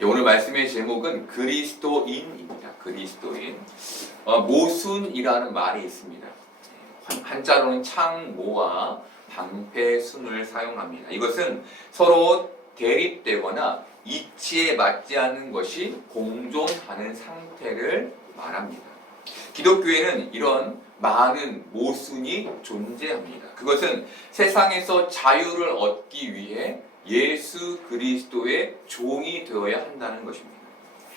오늘 말씀의 제목은 그리스도인입니다. 그리스도인. 모순이라는 말이 있습니다. 한자로는 창모와 방패순을 사용합니다. 이것은 서로 대립되거나 이치에 맞지 않는 것이 공존하는 상태를 말합니다. 기독교에는 이런 많은 모순이 존재합니다. 그것은 세상에서 자유를 얻기 위해 예수 그리스도의 종이 되어야 한다는 것입니다.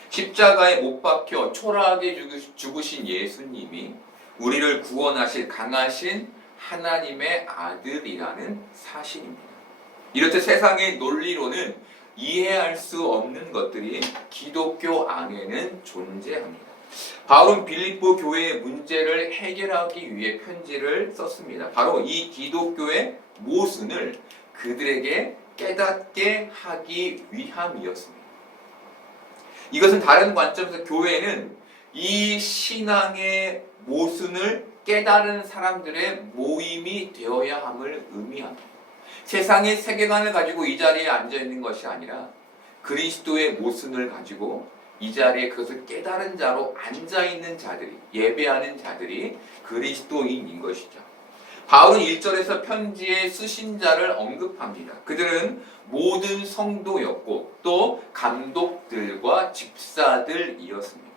십자가에 못 박혀 초라하게 죽으신 예수님이 우리를 구원하실 강하신 하나님의 아들이라는 사실입니다. 이렇듯 세상의 논리로는 이해할 수 없는 것들이 기독교 안에는 존재합니다. 바울은 빌립보 교회의 문제를 해결하기 위해 편지를 썼습니다. 바로 이 기독교의 모순을 그들에게 깨닫게 하기 위함이었습니다. 이것은 다른 관점에서 교회는 이 신앙의 모순을 깨달은 사람들의 모임이 되어야 함을 의미합니다. 세상의 세계관을 가지고 이 자리에 앉아 있는 것이 아니라 그리스도의 모순을 가지고 이 자리에 그것을 깨달은 자로 앉아 있는 자들이, 예배하는 자들이 그리스도인인 것이죠. 바울은 1절에서 편지의 수신자를 언급합니다. 그들은 모든 성도였고 또 감독들과 집사들이었습니다.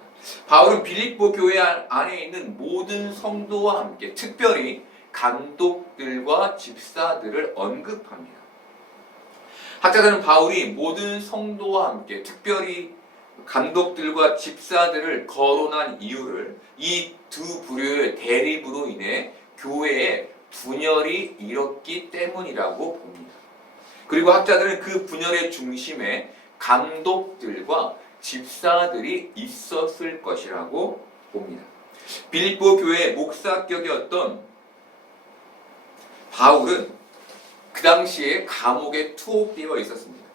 바울은 빌립보 교회 안에 있는 모든 성도와 함께 특별히 감독들과 집사들을 언급합니다. 학자들은 바울이 모든 성도와 함께 특별히 감독들과 집사들을 거론한 이유를 이 두 부류의 대립으로 인해 교회에 분열이 일었기 때문이라고 봅니다. 그리고 학자들은 그 분열의 중심에 감독들과 집사들이 있었을 것이라고 봅니다. 빌립보 교회의 목사격이었던 바울은 그 당시에 감옥에 투옥되어 있었습니다.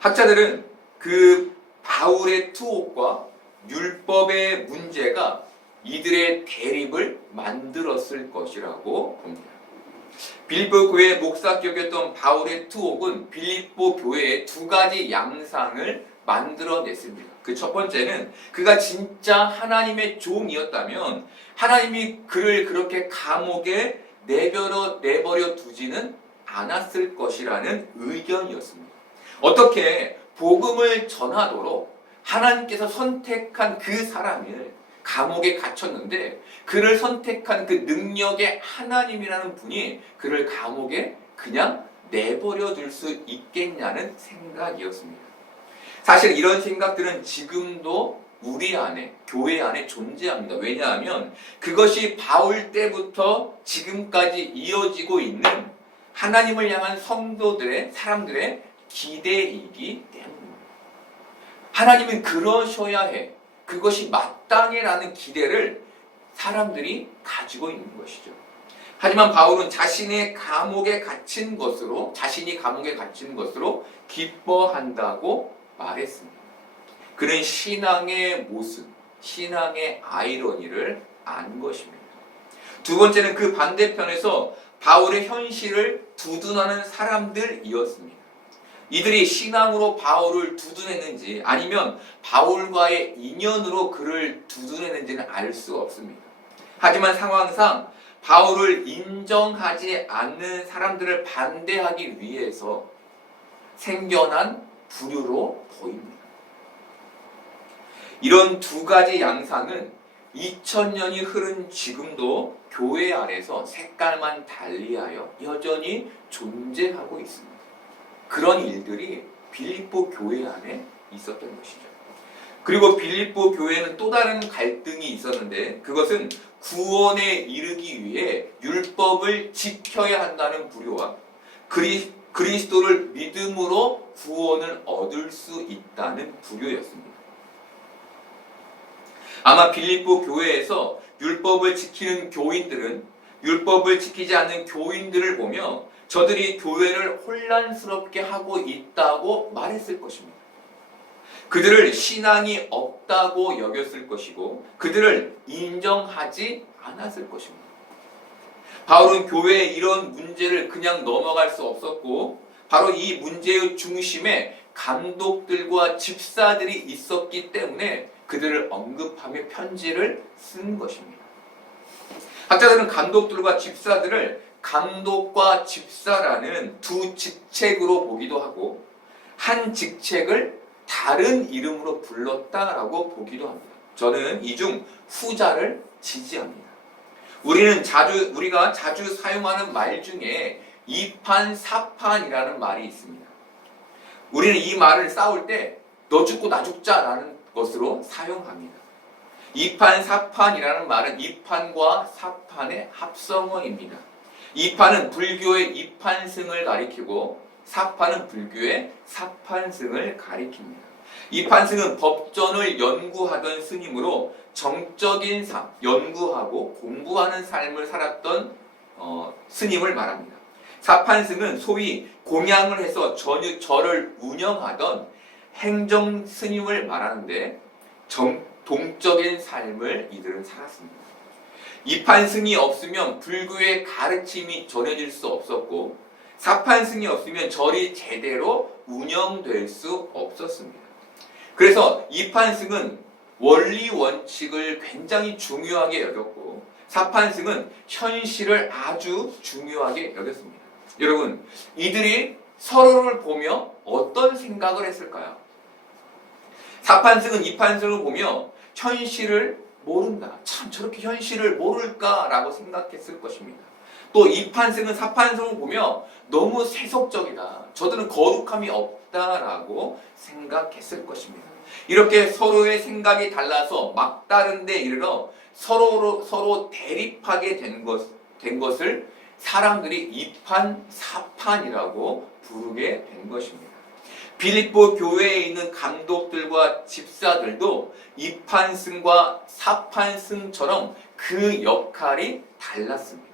학자들은 그 바울의 투옥과 율법의 문제가 이들의 대립을 만들었을 것이라고 봅니다. 빌립보 교회의 목사격이었던 바울의 투옥은 빌립보 교회의 두 가지 양상을 만들어냈습니다. 그 첫 번째는 그가 진짜 하나님의 종이었다면 하나님이 그를 그렇게 감옥에 내버려 두지는 않았을 것이라는 의견이었습니다. 어떻게 복음을 전하도록 하나님께서 선택한 그 사람을 감옥에 갇혔는데 그를 선택한 그 능력의 하나님이라는 분이 그를 감옥에 그냥 내버려 둘 수 있겠냐는 생각이었습니다. 사실 이런 생각들은 지금도 우리 안에, 교회 안에 존재합니다. 왜냐하면 그것이 바울 때부터 지금까지 이어지고 있는 하나님을 향한 성도들의, 사람들의 기대이기 때문입니다. 하나님은 그러셔야 해. 그것이 마땅해라는 기대를 사람들이 가지고 있는 것이죠. 하지만 바울은 자신이 감옥에 갇힌 것으로 기뻐한다고 말했습니다. 그는 신앙의 모순, 신앙의 아이러니를 안 것입니다. 두 번째는 그 반대편에서 바울의 현실을 두둔하는 사람들이었습니다. 이들이 신앙으로 바울을 두둔했는지 아니면 바울과의 인연으로 그를 두둔했는지는 알 수 없습니다. 하지만 상황상 바울을 인정하지 않는 사람들을 반대하기 위해서 생겨난 부류로 보입니다. 이런 두 가지 양상은 2000년이 흐른 지금도 교회 안에서 색깔만 달리하여 여전히 존재하고 있습니다. 그런 일들이 빌립보 교회 안에 있었던 것이죠. 그리고 빌립보 교회는 또 다른 갈등이 있었는데 그것은 구원에 이르기 위해 율법을 지켜야 한다는 부류와 그리스도를 믿음으로 구원을 얻을 수 있다는 부류였습니다. 아마 빌립보 교회에서 율법을 지키는 교인들은 율법을 지키지 않는 교인들을 보며 저들이 교회를 혼란스럽게 하고 있다고 말했을 것입니다. 그들을 신앙이 없다고 여겼을 것이고 그들을 인정하지 않았을 것입니다. 바울은 교회의 이런 문제를 그냥 넘어갈 수 없었고 바로 이 문제의 중심에 감독들과 집사들이 있었기 때문에 그들을 언급하며 편지를 쓴 것입니다. 학자들은 감독들과 집사들을 감독과 집사라는 두 직책으로 보기도 하고 한 직책을 다른 이름으로 불렀다라고 보기도 합니다. 저는 이 중 후자를 지지합니다. 우리가 자주 사용하는 말 중에 이판사판이라는 말이 있습니다. 우리는 이 말을 싸울 때 너 죽고 나 죽자라는 것으로 사용합니다. 이판사판이라는 말은 이판과 사판의 합성어입니다. 이판은 불교의 이판승을 가리키고 사판은 불교의 사판승을 가리킵니다. 이판승은 법전을 연구하던 스님으로 정적인 삶, 연구하고 공부하는 삶을 살았던 스님을 말합니다. 사판승은 소위 공양을 해서 절을 운영하던 행정 스님을 말하는데 동적인 삶을 이들은 살았습니다. 이판승이 없으면 불교의 가르침이 전해질 수 없었고 사판승이 없으면 절이 제대로 운영될 수 없었습니다. 그래서 이판승은 원리 원칙을 굉장히 중요하게 여겼고 사판승은 현실을 아주 중요하게 여겼습니다. 여러분, 이들이 서로를 보며 어떤 생각을 했을까요? 사판승은 이판승을 보며 현실을 모른다. 참 저렇게 현실을 모를까라고 생각했을 것입니다. 또 이판승은 사판승을 보며 너무 세속적이다. 저들은 거룩함이 없다라고 생각했을 것입니다. 이렇게 서로의 생각이 달라서 막다른 데 이르러 서로 대립하게 된 것을 사람들이 이판사판이라고 부르게 된 것입니다. 빌립보 교회에 있는 감독들과 집사들도 이판승과 사판승처럼 그 역할이 달랐습니다.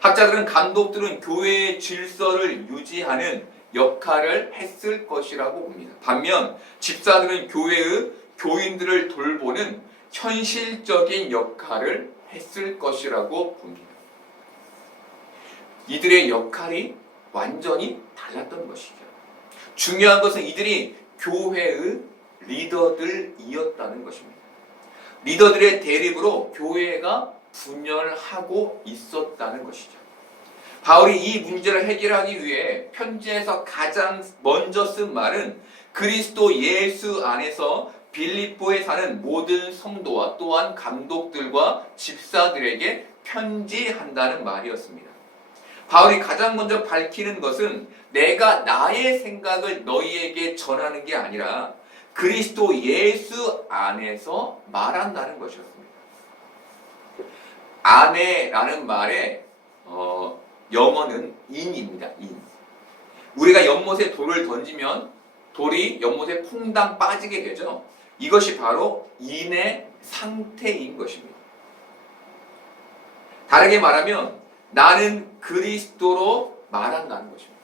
학자들은 감독들은 교회의 질서를 유지하는 역할을 했을 것이라고 봅니다. 반면 집사들은 교회의 교인들을 돌보는 현실적인 역할을 했을 것이라고 봅니다. 이들의 역할이 완전히 달랐던 것이죠. 중요한 것은 이들이 교회의 리더들이었다는 것입니다. 리더들의 대립으로 교회가 분열하고 있었다는 것이죠. 바울이 이 문제를 해결하기 위해 편지에서 가장 먼저 쓴 말은 그리스도 예수 안에서 빌립보에 사는 모든 성도와 또한 감독들과 집사들에게 편지한다는 말이었습니다. 바울이 가장 먼저 밝히는 것은 내가 나의 생각을 너희에게 전하는 게 아니라 그리스도 예수 안에서 말한다는 것이었습니다. 안에라는 말의 영어는 in입니다. in. 우리가 연못에 돌을 던지면 돌이 연못에 퐁당 빠지게 되죠. 이것이 바로 in의 상태인 것입니다. 다르게 말하면 나는 그리스도로 말한다는 것입니다.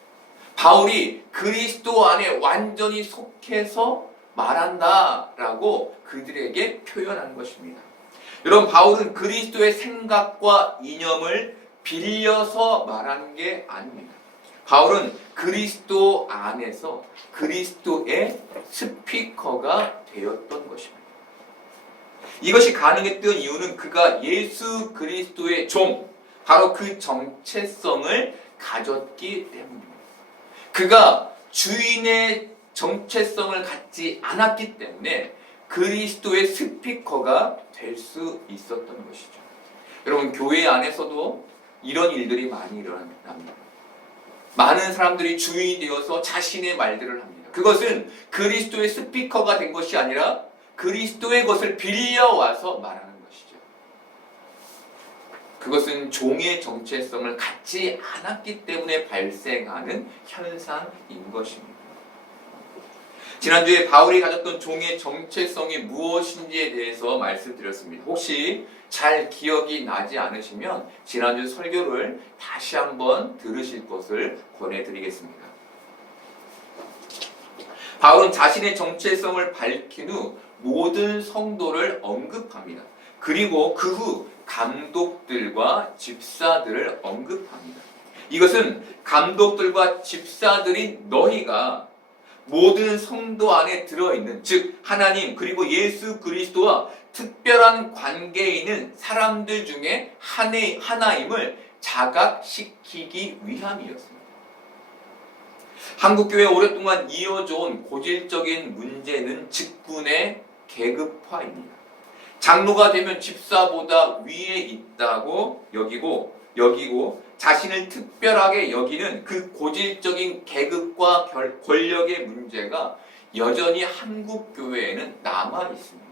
바울이 그리스도 안에 완전히 속해서 말한다라고 그들에게 표현한 것입니다. 여러분, 바울은 그리스도의 생각과 이념을 빌려서 말하는 게 아닙니다. 바울은 그리스도 안에서 그리스도의 스피커가 되었던 것입니다. 이것이 가능했던 이유는 그가 예수 그리스도의 종, 바로 그 정체성을 가졌기 때문입니다. 그가 주인의 정체성을 갖지 않았기 때문에 그리스도의 스피커가 될 수 있었던 것이죠. 여러분, 교회 안에서도 이런 일들이 많이 일어납니다. 많은 사람들이 주인이 되어서 자신의 말들을 합니다. 그것은 그리스도의 스피커가 된 것이 아니라 그리스도의 것을 빌려와서 말하는 것이죠. 그것은 종의 정체성을 갖지 않았기 때문에 발생하는 현상인 것입니다. 지난주에 바울이 가졌던 종의 정체성이 무엇인지에 대해서 말씀드렸습니다. 혹시 잘 기억이 나지 않으시면 지난주 설교를 다시 한번 들으실 것을 권해드리겠습니다. 바울은 자신의 정체성을 밝힌 후 모든 성도를 언급합니다. 그리고 그 후 감독들과 집사들을 언급합니다. 이것은 감독들과 집사들인 너희가 모든 성도 안에 들어있는, 즉 하나님 그리고 예수 그리스도와 특별한 관계에 있는 사람들 중에 하나임을 자각시키기 위함이었습니다. 한국교회 오랫동안 이어져 온 고질적인 문제는 직분의 계급화입니다. 장로가 되면 집사보다 위에 있다고 여기고 자신을 특별하게 여기는 그 고질적인 계급과 권력의 문제가 여전히 한국 교회에는 남아 있습니다.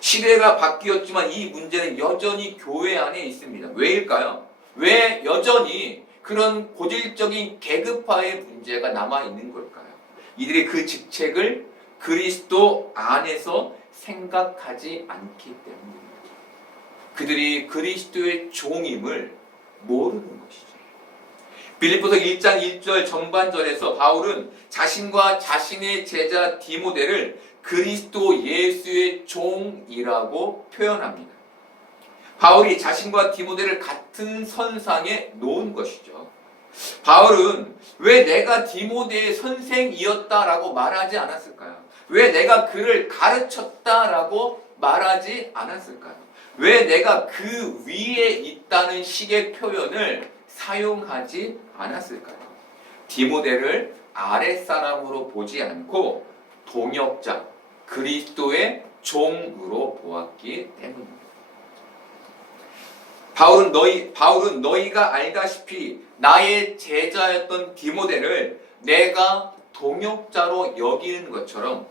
시대가 바뀌었지만 이 문제는 여전히 교회 안에 있습니다. 왜일까요? 왜 여전히 그런 고질적인 계급화의 문제가 남아 있는 걸까요? 이들이 그 직책을 그리스도 안에서 생각하지 않기 때문입니다. 그들이 그리스도의 종임을 모르는 것이죠. 빌립보서 1장 1절 전반절에서 바울은 자신과 자신의 제자 디모데를 그리스도 예수의 종이라고 표현합니다. 바울이 자신과 디모데를 같은 선상에 놓은 것이죠. 바울은 왜 내가 디모데의 선생이었다라고 말하지 않았을까요? 왜 내가 그를 가르쳤다라고 말하지 않았을까요? 왜 내가 그 위에 있다는 식의 표현을 사용하지 않았을까요? 디모데를 아랫사람으로 보지 않고 동역자, 그리스도의 종으로 보았기 때문입니다. 바울은 너희가 알다시피 나의 제자였던 디모데를 내가 동역자로 여기는 것처럼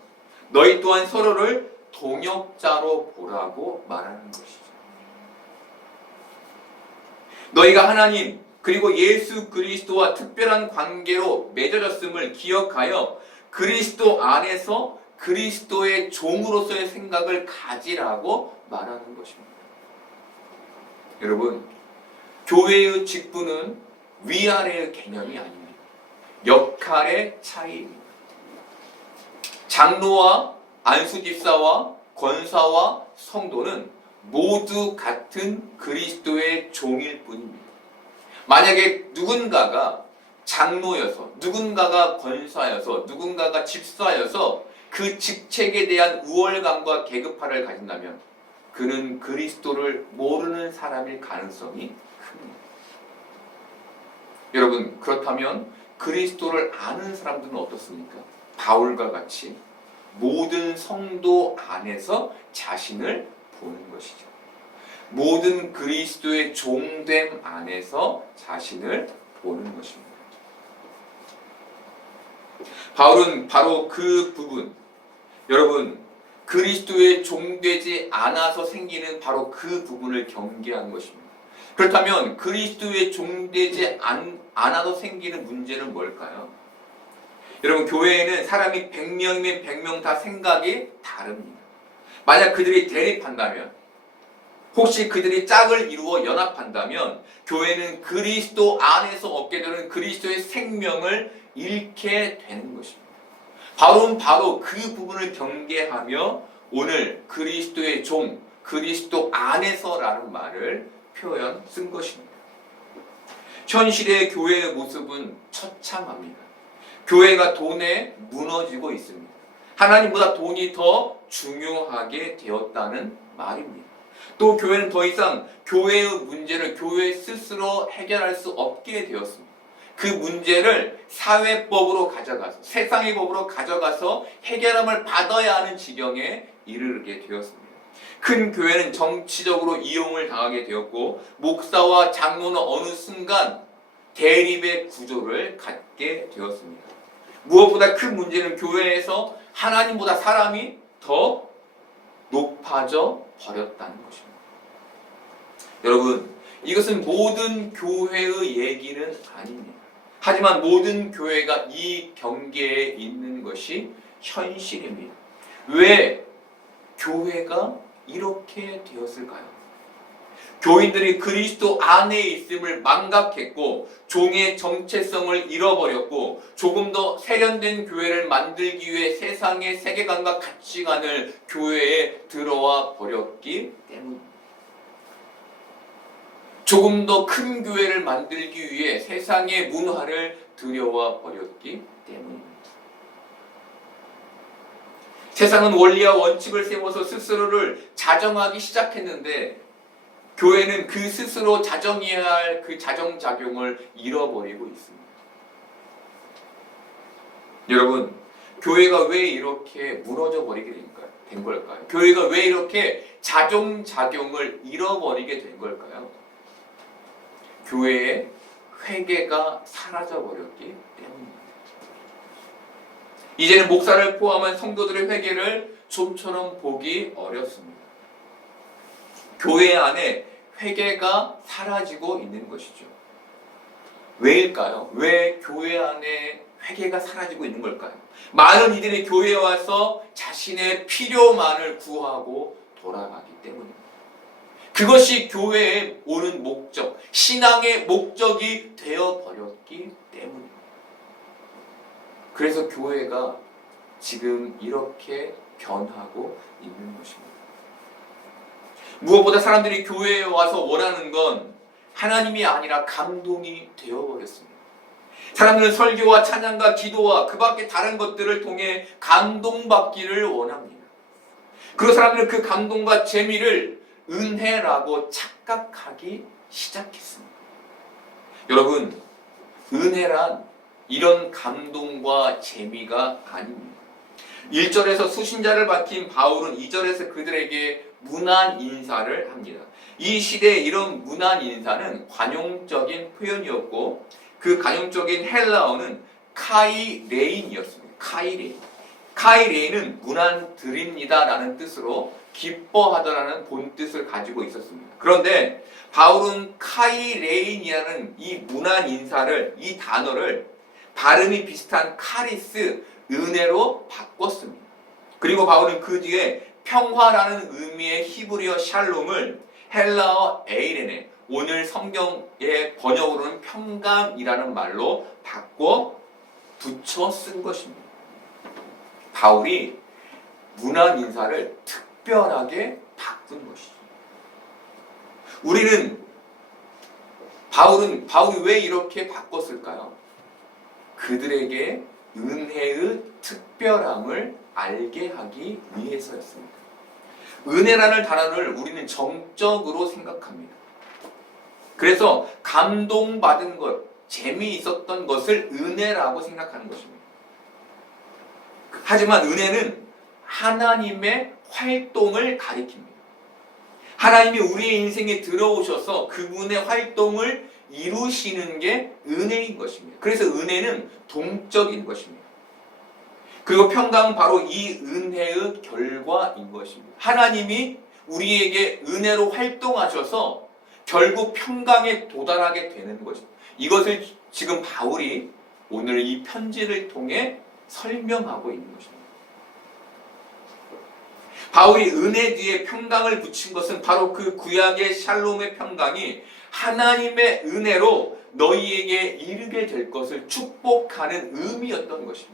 너희 또한 서로를 동역자로 보라고 말하는 것이죠. 너희가 하나님 그리고 예수 그리스도와 특별한 관계로 맺어졌음을 기억하여 그리스도 안에서 그리스도의 종으로서의 생각을 가지라고 말하는 것입니다. 여러분, 교회의 직분은 위아래의 개념이 아닙니다. 역할의 차이입니다. 장로와 안수집사와 권사와 성도는 모두 같은 그리스도의 종일 뿐입니다. 만약에 누군가가 장로여서, 누군가가 권사여서, 누군가가 집사여서 그 직책에 대한 우월감과 계급화를 가진다면 그는 그리스도를 모르는 사람일 가능성이 큽니다. 여러분, 그렇다면 그리스도를 아는 사람들은 어떻습니까? 바울과 같이 모든 성도 안에서 자신을 보는 것이죠. 모든 그리스도의 종됨 안에서 자신을 보는 것입니다. 바울은 바로 그 부분, 여러분, 그리스도의 종되지 않아서 생기는 바로 그 부분을 경계한 것입니다. 그렇다면 그리스도의 종되지 않아서 생기는 문제는 뭘까요? 여러분, 교회에는 사람이 100명이면 100명 다 생각이 다릅니다. 만약 그들이 대립한다면, 혹시 그들이 짝을 이루어 연합한다면 교회는 그리스도 안에서 얻게 되는 그리스도의 생명을 잃게 되는 것입니다. 바울은 바로 그 부분을 경계하며 오늘 그리스도의 종, 그리스도 안에서라는 말을 쓴 것입니다. 현실의 교회의 모습은 처참합니다. 교회가 돈에 무너지고 있습니다. 하나님보다 돈이 더 중요하게 되었다는 말입니다. 또 교회는 더 이상 교회의 문제를 교회 스스로 해결할 수 없게 되었습니다. 그 문제를 사회법으로 가져가서, 세상의 법으로 가져가서 해결함을 받아야 하는 지경에 이르게 되었습니다. 큰 교회는 정치적으로 이용을 당하게 되었고 목사와 장로는 어느 순간 대립의 구조를 갖게 되었습니다. 무엇보다 큰 문제는 교회에서 하나님보다 사람이 더 높아져 버렸다는 것입니다. 여러분, 이것은 모든 교회의 얘기는 아닙니다. 하지만 모든 교회가 이 경계에 있는 것이 현실입니다. 왜 교회가 이렇게 되었을까요? 교인들이 그리스도 안에 있음을 망각했고 종의 정체성을 잃어버렸고 조금 더 세련된 교회를 만들기 위해 세상의 세계관과 가치관을 교회에 들어와 버렸기 때문입니다. 조금 더 큰 교회를 만들기 위해 세상의 문화를 들여와 버렸기 때문입니다. 세상은 원리와 원칙을 세워서 스스로를 자정하기 시작했는데 교회는 그 스스로 자정해야 할 그 자정작용을 잃어버리고 있습니다. 여러분, 교회가 왜 이렇게 무너져 버리게 된 걸까요? 교회가 왜 이렇게 자정작용을 잃어버리게 된 걸까요? 교회의 회개가 사라져 버렸기 때문입니다. 이제는 목사를 포함한 성도들의 회개를 좀처럼 보기 어렵습니다. 교회 안에 회개가 사라지고 있는 것이죠. 왜일까요? 왜 교회 안에 회개가 사라지고 있는 걸까요? 많은 이들이 교회에 와서 자신의 필요만을 구하고 돌아가기 때문입니다. 그것이 교회에 오는 목적, 신앙의 목적이 되어버렸기 때문입니다. 그래서 교회가 지금 이렇게 변하고 있는 것입니다. 무엇보다 사람들이 교회에 와서 원하는 건 하나님이 아니라 감동이 되어버렸습니다. 사람들은 설교와 찬양과 기도와 그 밖에 다른 것들을 통해 감동받기를 원합니다. 그리고 사람들은 그 감동과 재미를 은혜라고 착각하기 시작했습니다. 여러분, 은혜란 이런 감동과 재미가 아닙니다. 1절에서 수신자를 밝힌 바울은 2절에서 그들에게 문안 인사를 합니다. 이 시대의 이런 문안 인사는 관용적인 표현이었고 그 관용적인 헬라어는 카이레인이었습니다. 카이레인은 문안 드립니다 라는 뜻으로 기뻐하다라는 본뜻을 가지고 있었습니다. 그런데 바울은 카이레인이라는 이 문안 인사를, 이 단어를 발음이 비슷한 카리스, 은혜로 바꿨습니다. 그리고 바울은 그 뒤에 평화라는 의미의 히브리어 샬롬을 헬라어 에이레네, 오늘 성경의 번역으로는 평강이라는 말로 바꿔 붙여 쓴 것입니다. 바울이 문안 인사를 특별하게 바꾼 것이죠. 바울이 왜 이렇게 바꿨을까요? 그들에게 은혜의 특별함을 알게 하기 위해서였습니다. 은혜라는 단어를 우리는 정적으로 생각합니다. 그래서 감동받은 것, 재미있었던 것을 은혜라고 생각하는 것입니다. 하지만 은혜는 하나님의 활동을 가리킵니다. 하나님이 우리의 인생에 들어오셔서 그분의 활동을 이루시는 게 은혜인 것입니다. 그래서 은혜는 동적인 것입니다. 그리고 평강은 바로 이 은혜의 결과인 것입니다. 하나님이 우리에게 은혜로 활동하셔서 결국 평강에 도달하게 되는 것입니다. 이것을 지금 바울이 오늘 이 편지를 통해 설명하고 있는 것입니다. 바울이 은혜 뒤에 평강을 붙인 것은 바로 그 구약의 샬롬의 평강이 하나님의 은혜로 너희에게 이르게 될 것을 축복하는 의미였던 것입니다.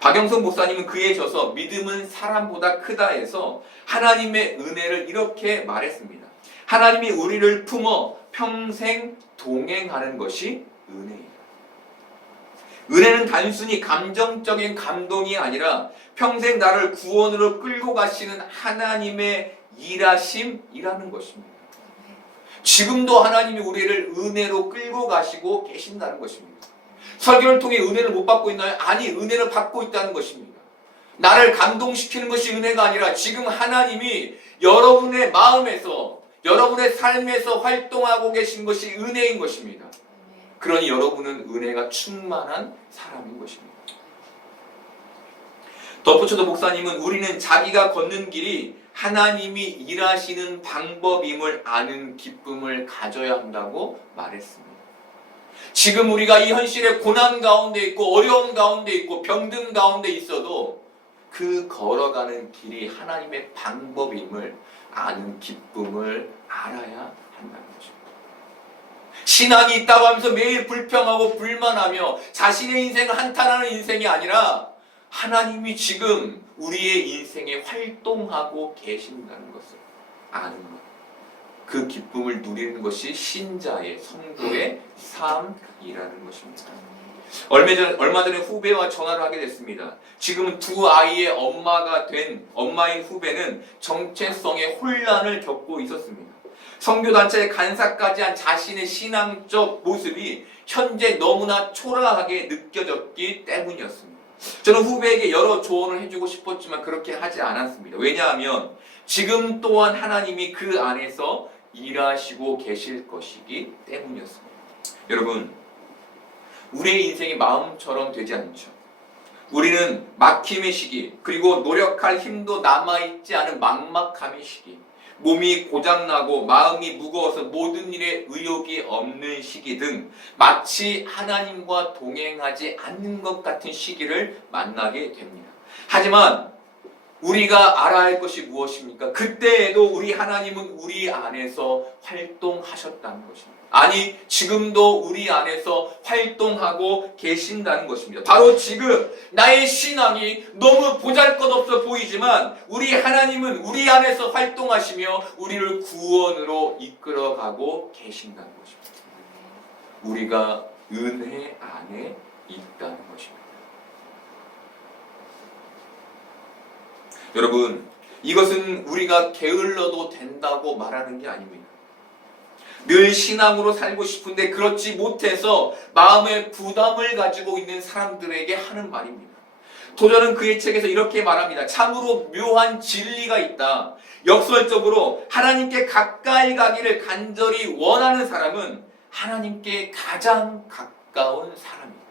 박영선 목사님은 그에 져서 믿음은 사람보다 크다 해서 하나님의 은혜를 이렇게 말했습니다. 하나님이 우리를 품어 평생 동행하는 것이 은혜이다. 은혜는 단순히 감정적인 감동이 아니라 평생 나를 구원으로 끌고 가시는 하나님의 일하심이라는 것입니다. 지금도 하나님이 우리를 은혜로 끌고 가시고 계신다는 것입니다. 설교를 통해 은혜를 못 받고 있나요? 아니, 은혜를 받고 있다는 것입니다. 나를 감동시키는 것이 은혜가 아니라 지금 하나님이 여러분의 마음에서, 여러분의 삶에서 활동하고 계신 것이 은혜인 것입니다. 그러니 여러분은 은혜가 충만한 사람인 것입니다. 덧붙여도 목사님은 우리는 자기가 걷는 길이 하나님이 일하시는 방법임을 아는 기쁨을 가져야 한다고 말했습니다. 지금 우리가 이 현실의 고난 가운데 있고 어려움 가운데 있고 병든 가운데 있어도 그 걸어가는 길이 하나님의 방법임을 아는 기쁨을 알아야 한다는 것입니다. 신앙이 있다고 하면서 매일 불평하고 불만하며 자신의 인생을 한탄하는 인생이 아니라 하나님이 지금 우리의 인생에 활동하고 계신다는 것을 아는 것. 그 기쁨을 누리는 것이 신자의 성도의 삶이라는 것입니다. 얼마 전에 후배와 전화를 하게 됐습니다. 지금 두 아이의 엄마가 된 엄마인 후배는 정체성의 혼란을 겪고 있었습니다. 선교단체에 간사까지 한 자신의 신앙적 모습이 현재 너무나 초라하게 느껴졌기 때문이었습니다. 저는 후배에게 여러 조언을 해주고 싶었지만 그렇게 하지 않았습니다. 왜냐하면 지금 또한 하나님이 그 안에서 일하시고 계실 것이기 때문이었습니다. 여러분, 우리의 인생이 마음처럼 되지 않죠. 우리는 막힘의 시기, 그리고 노력할 힘도 남아있지 않은 막막함의 시기, 몸이 고장나고 마음이 무거워서 모든 일에 의욕이 없는 시기 등 마치 하나님과 동행하지 않는 것 같은 시기를 만나게 됩니다. 하지만 우리가 알아야 할 것이 무엇입니까? 그때에도 우리 하나님은 우리 안에서 활동하셨다는 것입니다. 아니, 지금도 우리 안에서 활동하고 계신다는 것입니다. 바로 지금 나의 신앙이 너무 보잘것없어 보이지만 우리 하나님은 우리 안에서 활동하시며 우리를 구원으로 이끌어가고 계신다는 것입니다. 우리가 은혜 안에 있다는 것입니다. 여러분, 이것은 우리가 게을러도 된다고 말하는 게 아닙니다. 늘 신앙으로 살고 싶은데 그렇지 못해서 마음의 부담을 가지고 있는 사람들에게 하는 말입니다. 도전은 그의 책에서 이렇게 말합니다. 참으로 묘한 진리가 있다. 역설적으로 하나님께 가까이 가기를 간절히 원하는 사람은 하나님께 가장 가까운 사람입니다.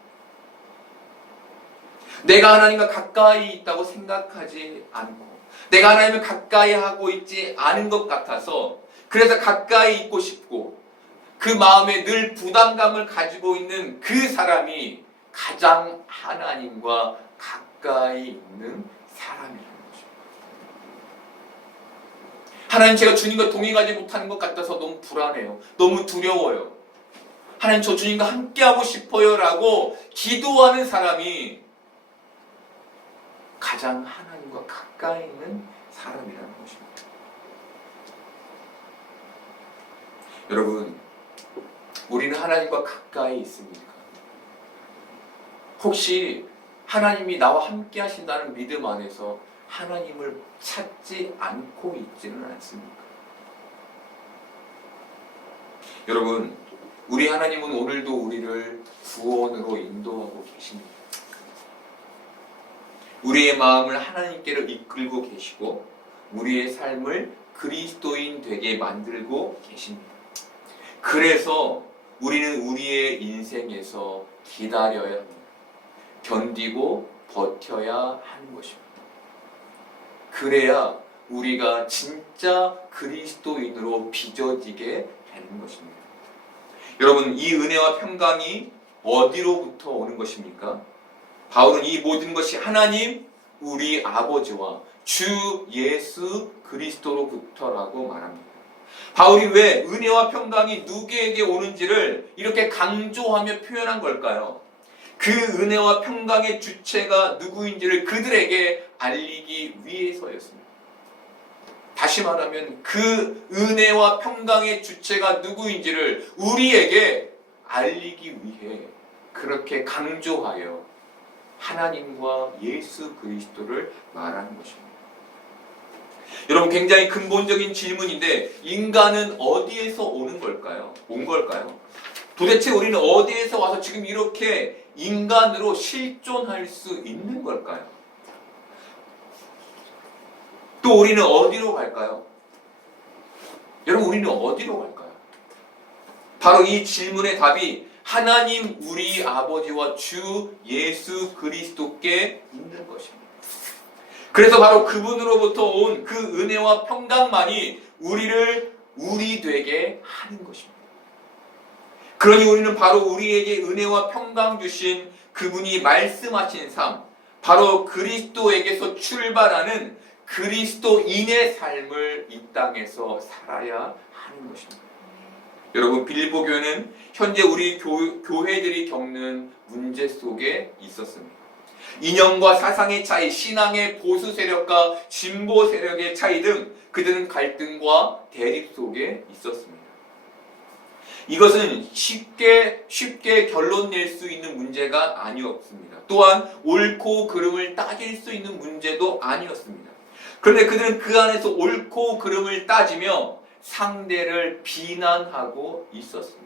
내가 하나님과 가까이 있다고 생각하지 않고 내가 하나님을 가까이 하고 있지 않은 것 같아서 그래서 가까이 있고 싶고 그 마음에 늘 부담감을 가지고 있는 그 사람이 가장 하나님과 가까이 있는 사람이라는 거죠. 하나님, 제가 주님과 동행하지 못하는 것 같아서 너무 불안해요. 너무 두려워요. 하나님, 저 주님과 함께하고 싶어요 라고 기도하는 사람이 가장 하나님과 가까이 있는 사람이라는 것입니다. 여러분, 우리는 하나님과 가까이 있습니까? 혹시 하나님이 나와 함께 하신다는 믿음 안에서 하나님을 찾지 않고 있지는 않습니까? 여러분, 우리 하나님은 오늘도 우리를 구원으로 인도하고 계십니다. 우리의 마음을 하나님께로 이끌고 계시고 우리의 삶을 그리스도인 되게 만들고 계십니다. 그래서 우리는 우리의 인생에서 기다려야 합니다. 견디고 버텨야 하는 것입니다. 그래야 우리가 진짜 그리스도인으로 빚어지게 되는 것입니다. 여러분, 이 은혜와 평강이 어디로부터 오는 것입니까? 바울은 이 모든 것이 하나님 우리 아버지와 주 예수 그리스도로부터라고 말합니다. 바울이 왜 은혜와 평강이 누구에게 오는지를 이렇게 강조하며 표현한 걸까요? 그 은혜와 평강의 주체가 누구인지를 그들에게 알리기 위해서였습니다. 다시 말하면 그 은혜와 평강의 주체가 누구인지를 우리에게 알리기 위해 그렇게 강조하여 하나님과 예수 그리스도를 말하는 것입니다. 여러분, 굉장히 근본적인 질문인데 인간은 어디에서 오는 걸까요? 온 걸까요? 도대체 우리는 어디에서 와서 지금 이렇게 인간으로 실존할 수 있는 걸까요? 또 우리는 어디로 갈까요? 여러분, 우리는 어디로 갈까요? 바로 이 질문의 답이 하나님 우리 아버지와 주 예수 그리스도께 있는 것입니다. 그래서 바로 그분으로부터 온 그 은혜와 평강만이 우리를 우리 되게 하는 것입니다. 그러니 우리는 바로 우리에게 은혜와 평강 주신 그분이 말씀하신 삶, 바로 그리스도에게서 출발하는 그리스도인의 삶을 이 땅에서 살아야 하는 것입니다. 여러분, 빌립보 교회는 현재 우리 교회들이 겪는 문제 속에 있었습니다. 이념과 사상의 차이, 신앙의 보수 세력과 진보 세력의 차이 등 그들은 갈등과 대립 속에 있었습니다. 이것은 쉽게 결론 낼 수 있는 문제가 아니었습니다. 또한 옳고 그름을 따질 수 있는 문제도 아니었습니다. 그런데 그들은 그 안에서 옳고 그름을 따지며 상대를 비난하고 있었습니다.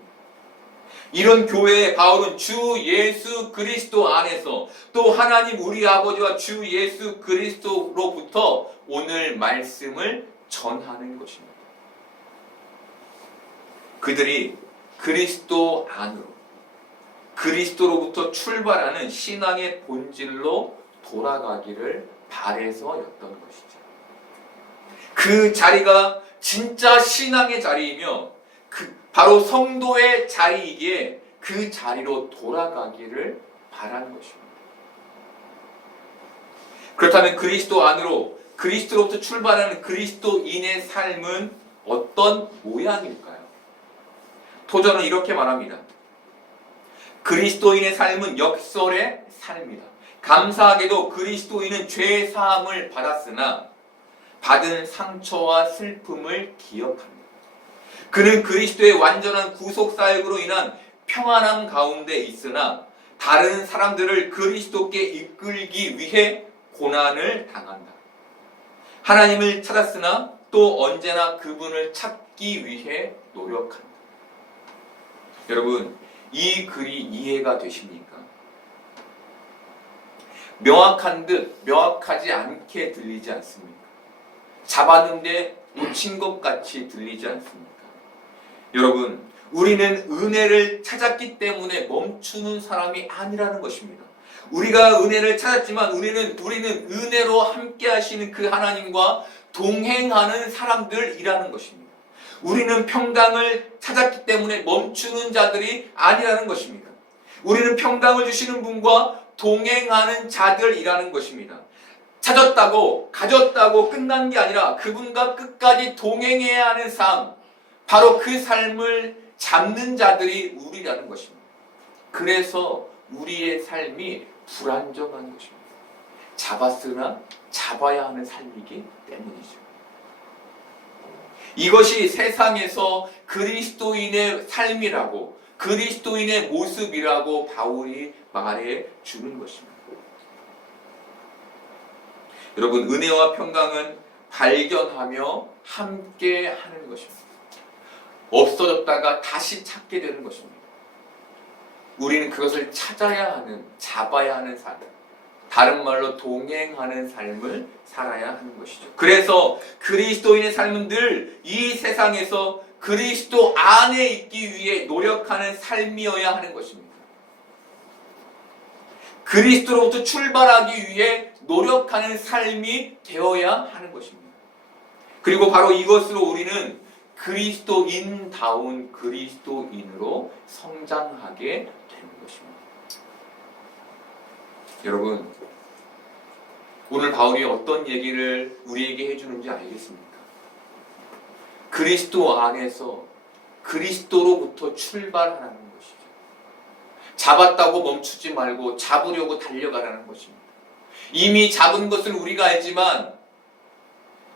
이런 교회에 바울은 주 예수 그리스도 안에서 또 하나님 우리 아버지와 주 예수 그리스도로부터 오늘 말씀을 전하는 것입니다. 그들이 그리스도 안으로, 그리스도로부터 출발하는 신앙의 본질로 돌아가기를 바래서였던 것이죠. 그 자리가 진짜 신앙의 자리이며 바로 성도의 자리이기에 그 자리로 돌아가기를 바라는 것입니다. 그렇다면 그리스도 안으로, 그리스도로부터 출발하는 그리스도인의 삶은 어떤 모양일까요? 토저는 이렇게 말합니다. 그리스도인의 삶은 역설의 삶이다. 감사하게도 그리스도인은 죄 사함을 받았으나 받은 상처와 슬픔을 기억합니다. 그는 그리스도의 완전한 구속 사역으로 인한 평안함 가운데 있으나 다른 사람들을 그리스도께 이끌기 위해 고난을 당한다. 하나님을 찾았으나 또 언제나 그분을 찾기 위해 노력한다. 여러분, 이 글이 이해가 되십니까? 명확한 듯 명확하지 않게 들리지 않습니까? 잡았는데 놓친 것 같이 들리지 않습니까? 여러분, 우리는 은혜를 찾았기 때문에 멈추는 사람이 아니라는 것입니다. 우리가 은혜를 찾았지만 우리는 은혜로 함께 하시는 그 하나님과 동행하는 사람들이라는 것입니다. 우리는 평강을 찾았기 때문에 멈추는 자들이 아니라는 것입니다. 우리는 평강을 주시는 분과 동행하는 자들이라는 것입니다. 찾았다고, 가졌다고 끝난 게 아니라 그분과 끝까지 동행해야 하는 삶, 바로 그 삶을 잡는 자들이 우리라는 것입니다. 그래서 우리의 삶이 불안정한 것입니다. 잡았으나 잡아야 하는 삶이기 때문이죠. 이것이 세상에서 그리스도인의 삶이라고, 그리스도인의 모습이라고 바울이 말해 주는 것입니다. 여러분, 은혜와 평강은 발견하며 함께 하는 것입니다. 없어졌다가 다시 찾게 되는 것입니다. 우리는 그것을 찾아야 하는, 잡아야 하는 삶, 다른 말로 동행하는 삶을 살아야 하는 것이죠. 그래서 그리스도인의 삶은 늘 이 세상에서 그리스도 안에 있기 위해 노력하는 삶이어야 하는 것입니다. 그리스도로부터 출발하기 위해 노력하는 삶이 되어야 하는 것입니다. 그리고 바로 이것으로 우리는 그리스도인다운 그리스도인으로 성장하게 되는 것입니다. 여러분, 오늘 바울이 어떤 얘기를 우리에게 해주는지 알겠습니까? 그리스도 안에서 그리스도로부터 출발하는 것이죠. 잡았다고 멈추지 말고 잡으려고 달려가라는 것입니다. 이미 잡은 것을 우리가 알지만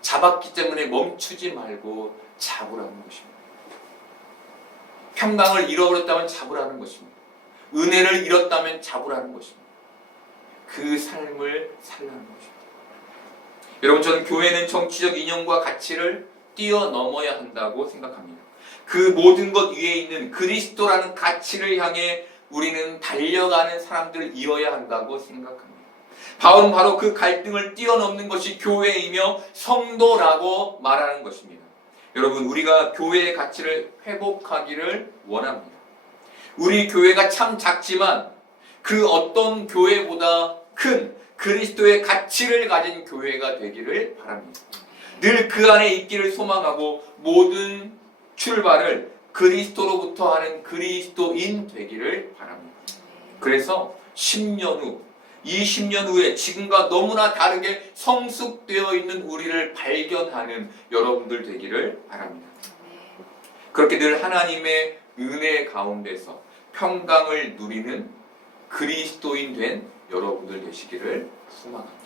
잡았기 때문에 멈추지 말고 잡으라는 것입니다. 평강을 잃어버렸다면 잡으라는 것입니다. 은혜를 잃었다면 잡으라는 것입니다. 그 삶을 살라는 것입니다. 여러분, 저는 교회는 정치적 이념과 가치를 뛰어넘어야 한다고 생각합니다. 그 모든 것 위에 있는 그리스도라는 가치를 향해 우리는 달려가는 사람들이어야 한다고 생각합니다. 바울은 바로 그 갈등을 뛰어넘는 것이 교회이며 성도라고 말하는 것입니다. 여러분, 우리가 교회의 가치를 회복하기를 원합니다. 우리 교회가 참 작지만 그 어떤 교회보다 큰 그리스도의 가치를 가진 교회가 되기를 바랍니다. 늘 그 안에 있기를 소망하고 모든 출발을 그리스도로부터 하는 그리스도인 되기를 바랍니다. 그래서 10년 후, 20년 후에 지금과 너무나 다르게 성숙되어 있는 우리를 발견하는 여러분들 되기를 바랍니다. 그렇게 늘 하나님의 은혜 가운데서 평강을 누리는 그리스도인 된 여러분들 되시기를 소망합니다.